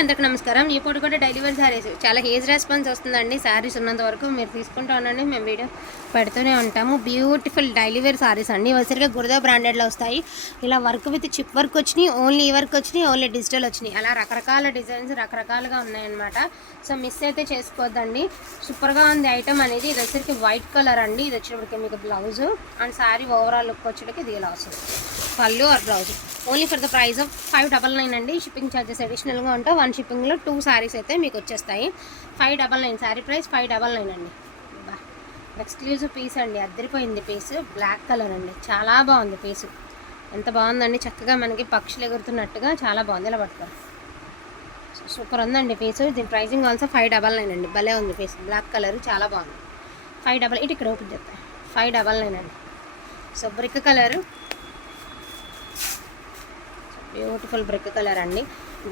అందరికి నమస్కారం. ఇప్పుడు కూడా డెలివరీ సారీస్ చాలా హేజ్ రెస్పాన్స్ వస్తుందండి. సారీస్ ఉన్నంత వరకు మీరు తీసుకుంటూ ఉండండి, మేము వీడియో పెడుతూనే ఉంటాము. బ్యూటిఫుల్ డెలివరీ సారీస్ అండి. వరుసగా గురుదా బ్రాండెడ్లో వస్తాయి. ఇలా వర్క్ విత్ చిప్ వర్క్ వచ్చినాయి, ఓన్లీ ఈ వర్క్ వచ్చినాయి, ఓన్లీ డిజిటల్ వచ్చినాయి. అలా రకరకాల డిజైన్స్ రకరకాలుగా ఉన్నాయన్నమాట. సో మిస్ అయితే చేసుకోవద్దండి. సూపర్గా ఉంది ఐటమ్ అనేది. ఇది వచ్చరికి వైట్ కలర్ అండి. ఇది వచ్చేటప్పటికి మీకు blouse and sari overall look వచ్చేటికి ఇది ఇలా వస్తుంది. పళ్ళు or blouse only for the price of 599 అండి. షిప్పింగ్ ఛార్జెస్ అడిషనల్గా ఉంటాయి. 1 షిప్పింగ్లో 2 సారీస్ అయితే మీకు వచ్చేస్తాయి. 599 శారీ ప్రైస్ 599 అండి. ఎక్స్క్లూజివ్ పీస్ అండి. అద్దరిపోయింది పీస్. బ్లాక్ కలర్ అండి. చాలా బాగుంది పీసు. ఎంత బాగుందండి. చక్కగా మనకి పక్షులు ఎగురుతున్నట్టుగా చాలా బాగుంది. ఇలా పట్టుకోండి. సూపర్ ఉందండి పీసు. దీని ప్రైజింగ్ ఆల్సో 599 అండి. భలే ఉంది పీస్. బ్లాక్ కలర్ చాలా బాగుంది. 599 ఇటు ఇక్కడ ఓపెన్ చేస్తాను. 599 అండి. So brick colour, beautiful brick colour అండి.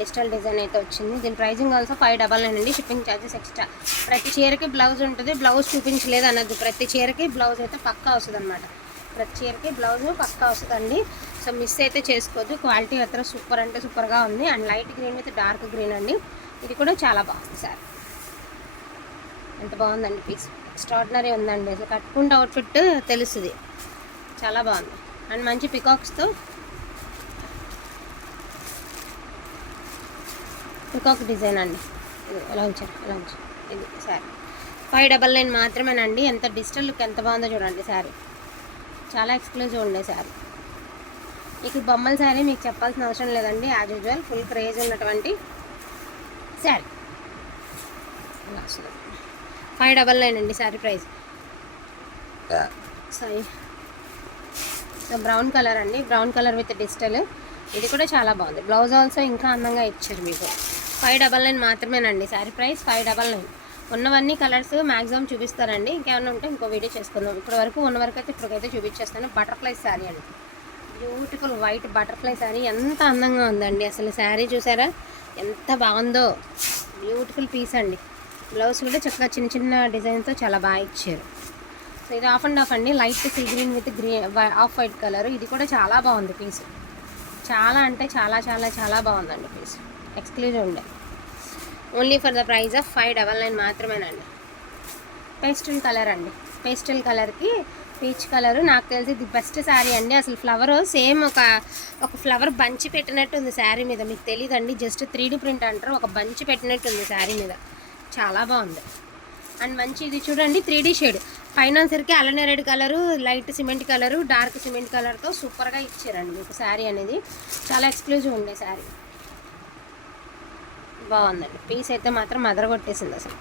డిజిటల్ డిజైన్ అయితే వచ్చింది. దీని ప్రైజింగ్ ఆల్సో 599 అండి. Shipping charges extra. ప్రతి చీరకి బ్లౌజ్ ఉంటుంది. బ్లౌజ్ చూపించలేదు అన్నది. ప్రతి చీరకి బ్లౌజ్ అయితే పక్కా వస్తుంది అనమాట. ప్రతి చీరకి బ్లౌజ్ పక్కా వస్తుందండి. సో మిస్ అయితే చేసుకోవద్దు. క్వాలిటీ మాత్రం సూపర్ అంటే సూపర్గా ఉంది. And light green with dark green అండి. ఇది కూడా చాలా బాగుంది సార్. ఎంత బాగుందండి పీస్. ఎక్స్ట్రాడినరీ ఉందండి. అసలు కట్టుకుంటే అవుట్ఫిట్ తెలుస్తుంది. చాలా బాగుంది. అండ్ మంచి పికాక్స్తో పికాక్ డిజైన్ అండి. ఇది ఎలా ఉంచారు, ఎలా ఉంచారు. ఇది శారీ 599 మాత్రమేనండి. ఎంత డిజిటల్ లుక్ ఎంత బాగుందో చూడండి. శారీ చాలా ఎక్స్క్లూజివ్ ఉండే శారీ. ఇక బొమ్మల శారీ మీకు చెప్పాల్సిన అవసరం లేదండి. యాజ్ యూజువల్ ఫుల్ క్రేజ్ ఉన్నటువంటి శారీ. 599 అండి sari price. Sari so brown colour అండి. Brown colour with digital. ఇది కూడా చాలా బాగుంది. బ్లౌజ్ ఆల్సో ఇంకా అందంగా ఇచ్చారు మీకు. 599 మాత్రమేనండి. శారీ ప్రైస్ 599. ఉన్నవన్నీ కలర్స్ మ్యాక్సిమం చూపిస్తారండి. ఇంకేమైనా ఉంటే ఇంకో వీడియో చేసుకుందాం. ఇప్పటి వరకు ఉన్న వరకు అయితే ఇప్పటికైతే చూపించేస్తాను. బటర్ఫ్లై శారీ అండి. Beautiful white butterfly sari. ఎంత అందంగా ఉందండి. అసలు శారీ చూసారా ఎంత బాగుందో. బ్యూటిఫుల్ పీస్ అండి. బ్లౌజ్ కూడా చక్కగా చిన్న చిన్న డిజైన్తో చాలా బాగా ఇచ్చారు. సో ఇది ఆఫ్ అండ్ ఆఫ్ అండి. Light sea green with green off white colour. ఇది కూడా చాలా బాగుంది పీస్. చాలా అంటే చాలా చాలా చాలా బాగుందండి పీస్. ఎక్స్క్లూజివ్ ఉండే. Only for the price of 599 మాత్రమేనండి. పేస్టల్ కలర్ అండి. పేస్టల్ కలర్కి పీచ్ కలరు నాకు తెలిసి ది బెస్ట్ శారీ అండి. అసలు ఫ్లవర్ సేమ్ ఒక ఫ్లవర్ బంచి పెట్టినట్టు ఉంది శారీ మీద. మీకు తెలియదండి. జస్ట్ 3D ప్రింట్ అంటారు. ఒక బంచి పెట్టినట్టు ఉంది శారీ మీద. చాలా బాగుంది. అండ్ మంచి ఇది చూడండి 3D షేడ్. పైన సరికి అలనేరేడు colour, light cement colour, dark cement కలర్తో సూపర్గా ఇచ్చారండి మీకు శారీ అనేది. చాలా ఎక్స్క్లూజివ్ ఉండే శారీ. బాగుందండి. పీస్ అయితే మాత్రం అదరగొట్టేసింది అసలు.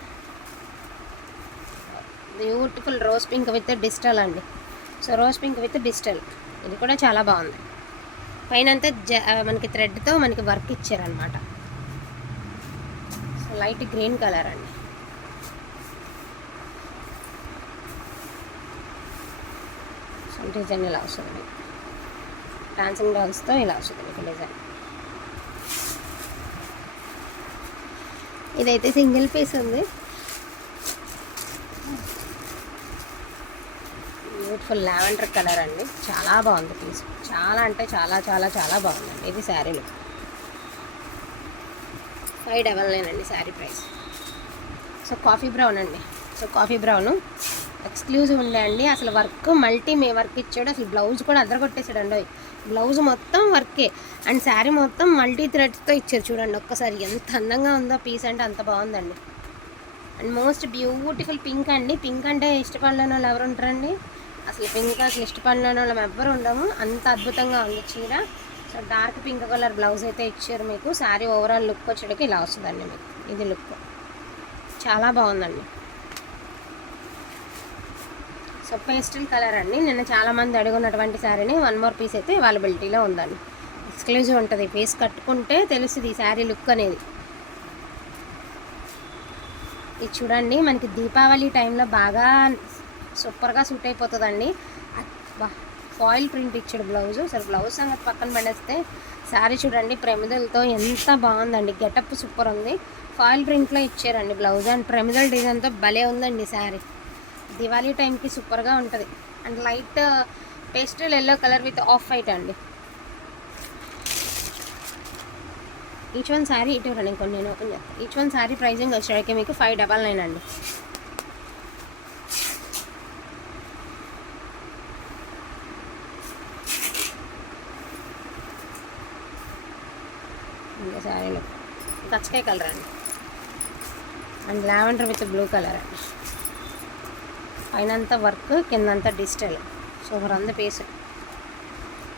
Beautiful rose pink with digital అండి. So rose pink with digital. ఇది కూడా చాలా బాగుంది. పైన అంతా మనకి థ్రెడ్తో మనకి వర్క్ ఇచ్చారనమాట. సో లైట్ గ్రీన్ కలర్ అండి. డిజైన్ ఇలా వస్తుంది. డాన్సింగ్ డాల్స్తో ఇలా వస్తుంది మీకు డిజైన్. ఇదైతే సింగిల్ పీస్ ఉంది. బ్యూటిఫుల్ లావెండర్ కలర్ అండి. చాలా బాగుంది పీస్. చాలా అంటే చాలా చాలా చాలా బాగుందండి. ఇది శారీలో 599 అండి sari price. So coffee brown అండి. సో కాఫీ బ్రౌను ఎక్స్క్లూజివ్ ఉండే అండి. అసలు వర్క్ మల్టీ వర్క్ ఇచ్చాడు. అసలు బ్లౌజ్ కూడా అదరగొట్టేసాడు అండి. బ్లౌజ్ మొత్తం వర్కే అండ్ శారీ మొత్తం మల్టీ థ్రెడ్స్తో ఇచ్చారు. చూడండి ఒక్కసారి ఎంత అందంగా ఉందో పీస్. అంటే అంత బాగుందండి. అండ్ మోస్ట్ బ్యూటిఫుల్ పింక్ అండి. పింక్ అంటే ఇష్టపడలేని వాళ్ళు ఎవరు ఉంటారండి. అసలు పింక్ అసలు ఇష్టపడలేని వాళ్ళం ఎవ్వరు ఉండము. అంత అద్భుతంగా ఉంది చీర. So dark pink colour blouse అయితే ఇచ్చారు మీకు. శారీ ఓవరాల్ లుక్ వచ్చేటికి ఇలా వస్తుందండి మీకు. ఇది లుక్ చాలా బాగుందండి. సో పేస్టల్ కలర్ అండి. నిన్న చాలామంది అడుగున్నటువంటి శారీని 1 మోర్ పీస్ అయితే అవైలబిలిటీలో ఉందండి. ఎక్స్క్లూజివ్ ఉంటుంది. పీస్ కట్టుకుంటే తెలుస్తుంది ఈ శారీ లుక్ అనేది. ఇది చూడండి మనకి దీపావళి టైంలో బాగా సూపర్గా సూట్ అయిపోతుందండి. ఫాయిల్ ప్రింట్ ఇచ్చాడు బ్లౌజ్. సరే బ్లౌజ్ సంగతి పక్కన పడేస్తే శారీ చూడండి ప్రమిదలతో ఎంత బాగుందండి. గెటప్ సూపర్ ఉంది. ఫాయిల్ ప్రింట్లో ఇచ్చారండి బ్లౌజ్. అండ్ ప్రమిదల్ డిజైన్తో భలే ఉందండి శారీ. దివాళీ టైంకి సూపర్గా ఉంటుంది. And light pastel yellow colour with off white అండి. ఈచ్ వన్ శారీ ఇటు రండి, ఇంకొన్ని నేను ఓపెన్ చేస్తాను. ఈచ్ వన్ శారీ ప్రైజింగ్ వచ్చేటికి మీకు 599 అండి. ఇంకా శారీలో కచ్చకాయ కలర్ అండి, and lavender with blue colour అండి. పైనంతా వర్క్, కిందంతా డిజిటల్, సూపర్ అంత పీస్.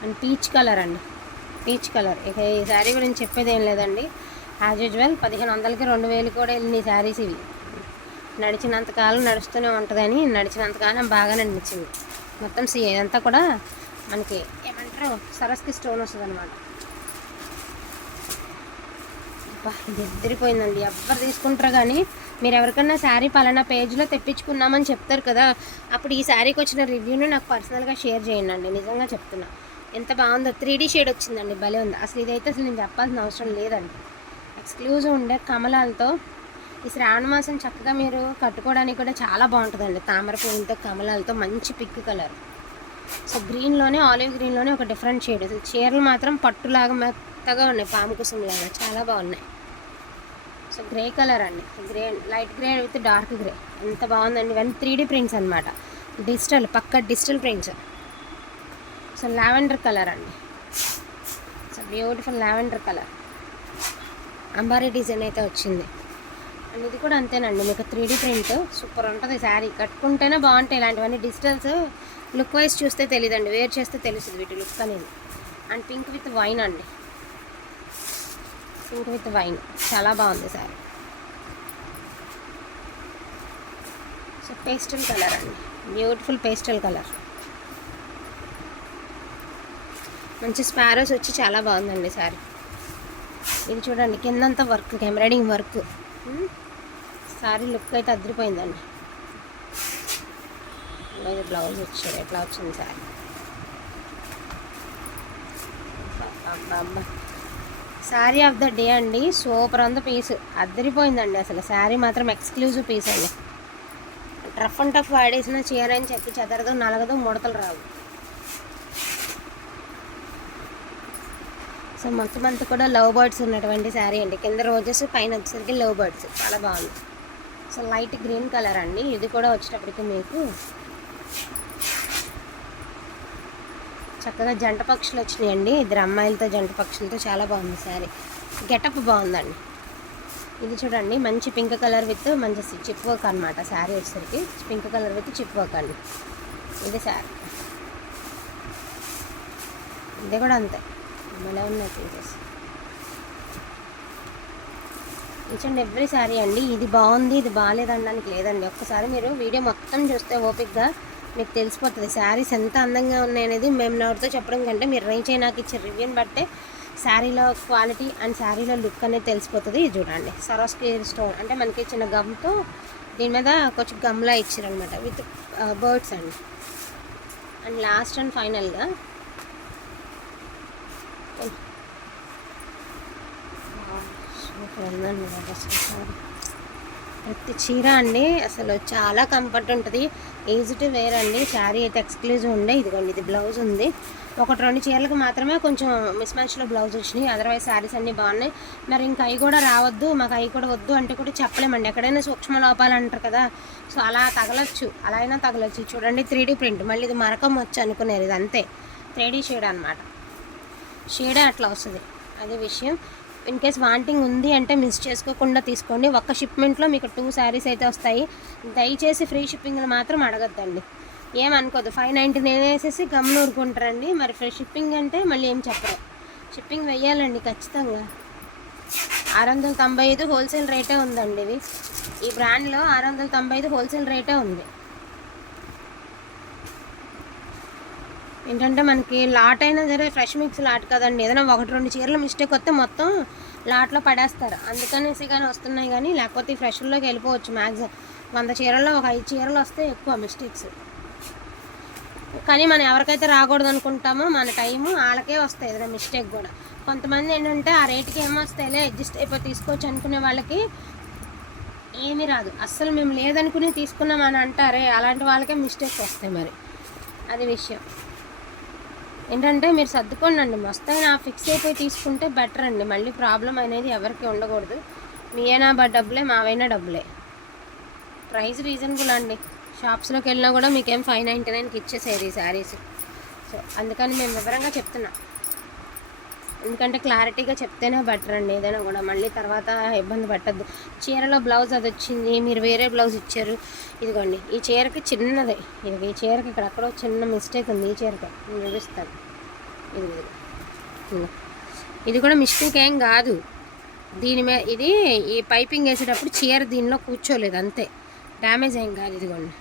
అండ్ పీచ్ కలర్ అండి, పీచ్ కలర్. ఇక ఈ శారీ గురించి చెప్పేది ఏం లేదండి, యాజ్ యూజువల్ 1500కి 2000 కూడా వెళ్ళిన ఈ శారీస్ ఇవి. నడిచినంతకాలం నడుస్తూనే ఉంటుందని, నడిచినంతకాలం బాగా నడిచింది. మొత్తం అంతా కూడా మనకి ఏమంటారు సరస్కి స్టోన్ వస్తుంది అనమాట. ఇది ఎదిరిపోయిందండి. ఎవరు తీసుకుంటారు కానీ మీరు ఎవరికన్నా శారీ పలానా పేజ్లో తెప్పించుకున్నామని చెప్తారు కదా, అప్పుడు ఈ శారీకి వచ్చిన రివ్యూని నాకు పర్సనల్గా షేర్ చేయండి అండి. నిజంగా చెప్తున్నా, ఎంత బాగుందో. 3D షేడ్ వచ్చిందండి, భలే ఉంది. అసలు ఇదైతే అసలు నేను చెప్పాల్సిన అవసరం లేదండి. ఎక్స్క్లూజివ్ ఉండే కమలాలతో ఈ శ్రావణ మాసం చక్కగా మీరు కట్టుకోవడానికి కూడా చాలా బాగుంటుందండి. తామర పువ్వులతో కమలాలతో మంచి పింక్ కలర్. సో గ్రీన్లోనే, ఆలివ్ గ్రీన్లోనే ఒక డిఫరెంట్ షేడ్. అసలు చీరలు మాత్రం పట్టులాగా మెత్తగా ఉన్నాయి, పాము కుసుంలాగా చాలా బాగున్నాయి. సో గ్రే కలర్ అండి, grey light grey with dark grey, ఎంత బాగుందండి. ఇవన్నీ 3D ప్రింట్స్ అనమాట, డిజిటల్, పక్క digital prints. So lavender colour అండి, సో బ్యూటిఫుల్ లావెండర్ కలర్. అంబారీ డిజైన్ అయితే వచ్చింది. అండ్ ఇది కూడా అంతేనండి, మీకు 3D ప్రింట్ సూపర్ ఉంటుంది. శారీ కట్టుకుంటేనే బాగుంటాయి ఇలాంటివన్నీ. డిజిటల్స్ లుక్ వైజ్ చూస్తే తెలియదండి, వేర్ చేస్తే తెలుస్తుంది వీటి లుక్ అనేది. అండ్ పింక్ విత్ వైన్ అండి, పింక్ విత్ వైన్ చాలా బాగుంది శారీ. సో పేస్టల్ కలర్ అండి, బ్యూటిఫుల్ పేస్టల్ కలర్. మంచి స్పారోస్ వచ్చి చాలా బాగుందండి శారీ. ఇది చూడండి, కిందంతా work, embroidering work. Sari look అయితే అదిరిపోయిందండి. ఇది బ్లౌజ్ వచ్చారు, ఎట్లా వచ్చింది sari. Sari of the day అండి, సూపర్ అంత పీస్ అద్దరిపోయిందండి. అసలు శారీ మాత్రం ఎక్స్క్లూజివ్ పీస్ అండి. రఫ్ అండ్ టఫ్ వాడేసిన చీర అని చెప్పి చెదరదు, నలగదు, ముడతలు రావు. సో మొత్తం అంతా కూడా లవ్ బర్డ్స్ ఉన్నటువంటి శారీ అండి. కింద రోజెస్, పైన వచ్చేసరికి లవ్ బర్డ్స్, చాలా బాగుంది. సో లైట్ గ్రీన్ కలర్ అండి. ఇది కూడా వచ్చేటప్పటికి మీకు చక్కగా జంట పక్షులు వచ్చినాయండి. ఇద్దరు అమ్మాయిలతో జంట పక్షులతో చాలా బాగుంది శారీ. గెటప్ బాగుందండి. ఇది చూడండి, మంచి పింక్ కలర్ విత్ మంచి చిప్ వర్క్ అనమాట. శారీ వచ్చేసరికి pink colour with chip work అండి. ఇది శారీ, ఇది కూడా అంతే, ఎలా ఉన్నాయి pieces. Each and every sari అండి. ఇది బాగుంది, ఇది బాగాలేదనడానికి లేదండి. ఒక్కసారి మీరు వీడియో మొత్తం చూస్తే ఓపిక్గా మీకు తెలిసిపోతుంది శారీస్ ఎంత అందంగా ఉన్నాయనేది. మేము నోటితో చెప్పడం కంటే మీరు రీచ్ అయ్యి నాకు ఇచ్చే రివ్యూని బట్టే శారీలో క్వాలిటీ అండ్ శారీలో లుక్ అనేది తెలిసిపోతుంది. ఇది చూడండి, సరోస్కి స్టోన్ అంటే మనకి చిన్న గమ్తో దీని మీద కొంచెం గమ్లా ఇచ్చారనమాట విత్ బర్డ్స్ అండి. అండ్ లాస్ట్ అండ్ ఫైనల్గా సూపర్ ఉందండి సారీ. ప్రతి చీర అండి అసలు చాలా కంఫర్ట్ ఉంటుంది, ఈజీ టు వేర్ అండి. శారీ అయితే ఎక్స్క్లూజివ్ ఉండే. ఇదిగోండి, ఇది బ్లౌజ్ ఉంది. 1-2 చీరలకు మాత్రమే కొంచెం మిస్ మ్యాచ్లో బ్లౌజ్ వచ్చినాయి, అదర్వైజ్ శారీస్ అన్నీ బాగున్నాయి. మరి ఇంకా అవి కూడా రావద్దు, మాకు అవి కూడా వద్దు అంటే కూడా చెప్పలేమండి. ఎక్కడైనా సూక్ష్మ లోపాలు అంటారు కదా, సో అలా తగలచ్చు, అలా అయినా తగలచ్చు. చూడండి 3D ప్రింట్, మళ్ళీ ఇది మరకం వచ్చి అనుకునేది, ఇది అంతే 3D షేడ్ అనమాట. షేడే అట్లా వస్తుంది, అదే విషయం. ఇన్ కేస్ వాంటింగ్ ఉంది అంటే మిస్ చేసుకోకుండా తీసుకోండి. ఒక్క షిప్మెంట్లో మీకు 2 శారీస్ అయితే వస్తాయి. దయచేసి ఫ్రీ షిప్పింగ్లు మాత్రం అడగద్దండి, ఏమనుకోదు. 599 వేసేసి గమ్మున ఊరుకుంటారండి. మరి ఫ్రీ షిప్పింగ్ అంటే మళ్ళీ ఏం చెప్పరు, షిప్పింగ్ వెయ్యాలండి ఖచ్చితంగా. 695 హోల్సేల్ రేటే ఉందండి. ఇవి ఈ బ్రాండ్లో 695 హోల్సేల్ రేటే ఉంది. ఏంటంటే మనకి లాట్ అయినా సరే ఫ్రెష్ మిక్స్ లాట్ కదండి, ఏదైనా 1-2 చీరలు మిస్టేక్ వస్తే మొత్తం లాట్లో పడేస్తారు, అందుకనేసి కానీ వస్తున్నాయి. కానీ లేకపోతే ఈ ఫ్రెష్లోకి వెళ్ళిపోవచ్చు. మ్యాక్సిమం 100 చీరల్లో ఒక 5 చీరలు వస్తే ఎక్కువ మిస్టేక్స్. కానీ మనం ఎవరికైతే రాకూడదు అనుకుంటామో మన టైము వాళ్ళకే వస్తాయి ఏదైనా మిస్టేక్ కూడా. కొంతమంది ఏంటంటే ఆ రేటుకి ఏమొస్తాయిలే అడ్జస్ట్ అయిపోయి తీసుకోవచ్చు అనుకునే వాళ్ళకి ఏమీ రాదు. అస్సలు మేము లేదనుకుని తీసుకున్నాం అని అంటారే, అలాంటి వాళ్ళకే మిస్టేక్స్ వస్తాయి. మరి అది విషయం. ఏంటంటే మీరు సర్దుకోండి, మొత్తం ఫిక్స్ అయిపోయి తీసుకుంటే బెటర్ అండి. మళ్ళీ ప్రాబ్లం అనేది ఎవరికి ఉండకూడదు. మీయైనా డబ్బులే, మావైనా డబ్బులే. ప్రైస్ రీజనబుల్ అండి. షాప్స్లోకి వెళ్ళినా కూడా మీకేం 599కి ఇచ్చేసేది ఈ శారీస్. సో అందుకని మేము వివరంగా చెప్తున్నాం, ఎందుకంటే క్లారిటీగా చెప్తేనే బెటర్ అండి. ఏదైనా కూడా మళ్ళీ తర్వాత ఇబ్బంది పట్టద్దు. చీరలో బ్లౌజ్ అది వచ్చింది, మీరు వేరే బ్లౌజ్ ఇచ్చారు. ఇదిగోండి ఈ చీరకి చిన్నది, ఇది ఈ చీరకి ఇక్కడ అక్కడో చిన్న మిస్టేక్ ఉంది. ఈ చీరకి నేను చూపిస్తాను. ఇది కూడా మిస్టేక్ ఏం కాదు. దీని మీద ఇది ఈ పైపింగ్ వేసేటప్పుడు చీర దీనిలో కూర్చోలేదు, అంతే. డ్యామేజ్ ఏం కాదు. ఇదిగోండి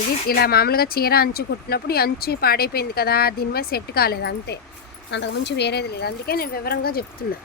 ఇది ఇలా మామూలుగా చీర అంచు కుట్టినప్పుడు ఈ అంచు పాడైపోయింది కదా, దీని మీద సెట్ కాలేదు, అంతే. అంతకుమించి వేరేది లేదు. అందుకే నేను వివరంగా చెప్తున్నా.